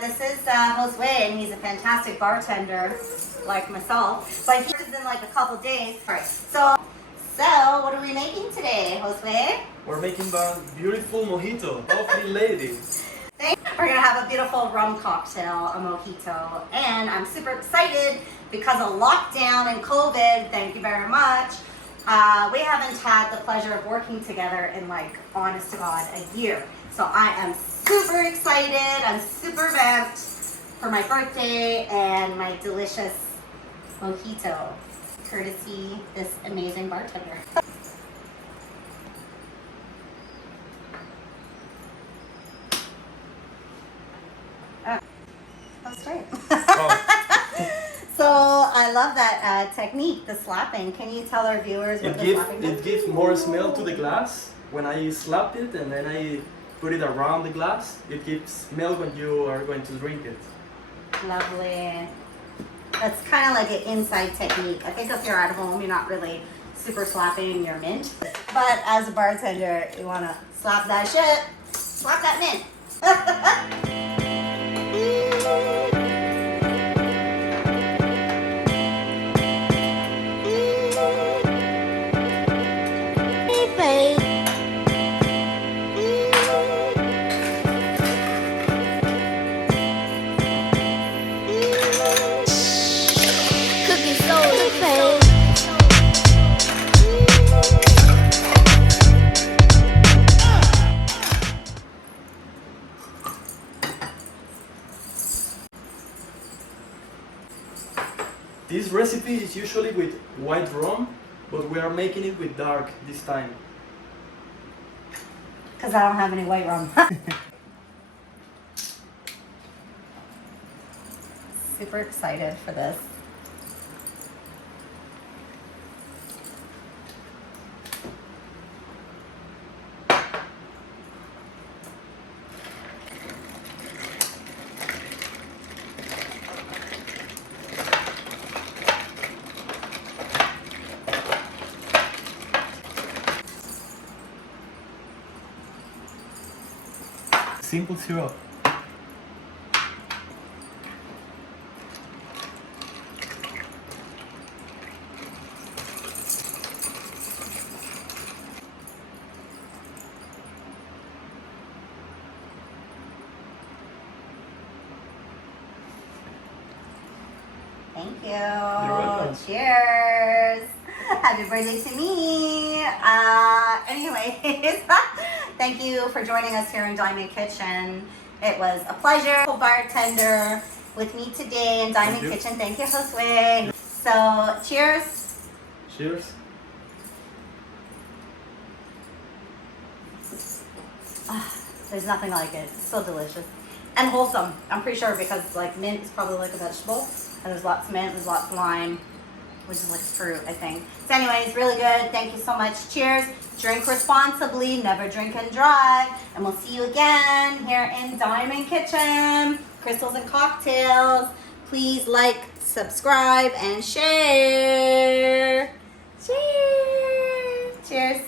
This is Josue, and he's a fantastic bartender, like myself. But he is in like a couple days. All right. So what are we making today, Josue? We're making a beautiful mojito. Lovely lady. We're gonna have a beautiful rum cocktail, a mojito, and I'm super excited because of lockdown and COVID. Thank you very much. We haven't had the pleasure of working together in, like, honest to God, a year. So I am super excited. I'm super vamped for my birthday and my delicious mojito, courtesy this amazing bartender. That's right. So I love that technique, the slapping. Can you tell our viewers what the slapping does? It gives more smell to the glass. When I slap it and then I put it around the glass, it gives smell when you are going to drink it. Lovely. That's kind of like an inside technique. I think if you're at home, you're not really super slapping your mint. But as a bartender, you want to slap that shit, slap that mint. This recipe is usually with white rum, but we are making it with dark this time. Because I don't have any white rum. Super excited for this. Simple syrup. Thank you. You're welcome. Cheers. Happy birthday to me. Anyways, thank you for joining us here in Diamond Kitchen. It was a pleasure. Bartender with me today in Diamond Kitchen. Thank you, Josue. So, cheers. Cheers. There's nothing like it. It's so delicious. And wholesome. I'm pretty sure because like mint is probably like a vegetable. And there's lots of mint, there's lots of lime, which is like fruit, I think. So anyways, really good. Thank you so much. Cheers. Drink responsibly. Never drink and drive. And we'll see you again here in Diamond Kitchen. Crystals and cocktails. Please like, subscribe, and share. Cheers. Cheers.